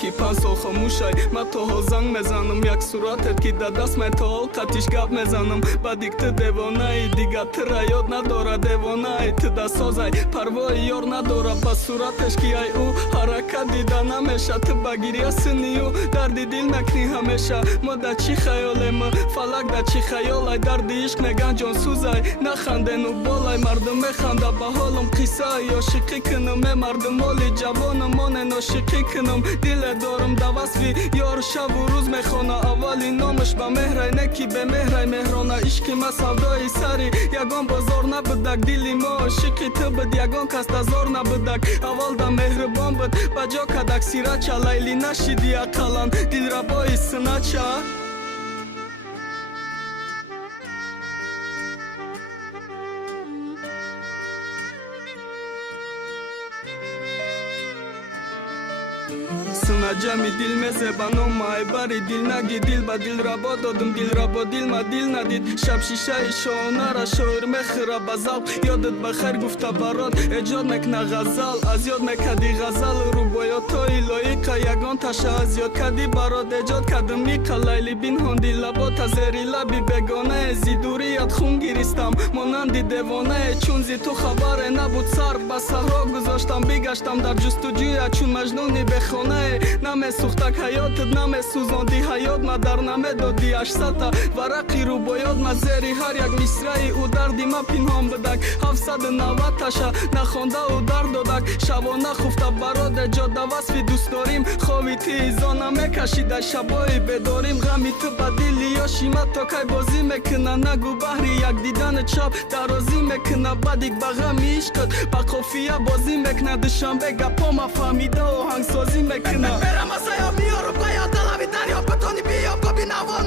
ки пансол хомӯшай ман тоҳо занг мезанам як суратет ки да даст мен то олқатиш гап мезанам бадик ту девонаи дига тира ёд надора девонаи ту дасозай парвои ёр надора ба суратеш ки ай ӯ ҳаракат дида намеша ту ба гирья синию дарди дил накни ҳамеша мо да чӣ хаёлем фалак да чӣ хаёлай дарди ишқ меган ҷонсӯзай нахандену болай мардум механда ба ҳолам қиссаи ошиқӣ кунам ме мардум оли ҷавонам монен ошиқӣ кунам диле дорам да васфи ёр шаву рӯз мехона аввали номаш ба меҳрай не ки бемеҳрай меҳрона ишқи ма савдои сари ягон бозор набудак дили мо ошиқи ту буд ягон кас дазор набудак аввал да меҳрубон буд ба ҷо кадак сирача лайли нашиди ақалан дилрабои синача синаҷами дил мезеба номай бари дил наги дил ба дилрабо додум дилрабо дилма дил надид шаб шишаи шоҳонара шоир мехӯра ба завқ ёдат ба хайр гуфта барот эҷод мекна ғазал аз ёд мекади ғазал рубоётои лоиқа ягон таша аз ёд кади барот эҷод кадым ниқа лайли бинҳонди лабота зери лаби бегонае зидурият хун гиристам монанди девонае чун зи ту хабаре набуд сар ба саҳро гузоштам бигаштам дар ҷустуҷӯя чун маҷнуни бехонае намесӯхтак ҳаётат намесӯзонди ҳаёт ма дар намедоди ашсата варақи рубоёт ма зери ҳар як мисраи ӯ дарди ма пинҳон будак 790 нахондау дард додак шавона хуфта барот эҷода васфи дӯстдорим хови ти изона мекашида шабои бедорим ғами ту ба дили ёши ма то кай бозӣ мекуна нагу баҳри як дидани чап дарозӣ мекуна бадик ба ғами ишқат ба қофия бозӣ мекуна душанбе гапома фаҳмида оҳангсозӣ мекуна برم از سیاه بیارو باید دلمی دریا بتونی بیا ببین اول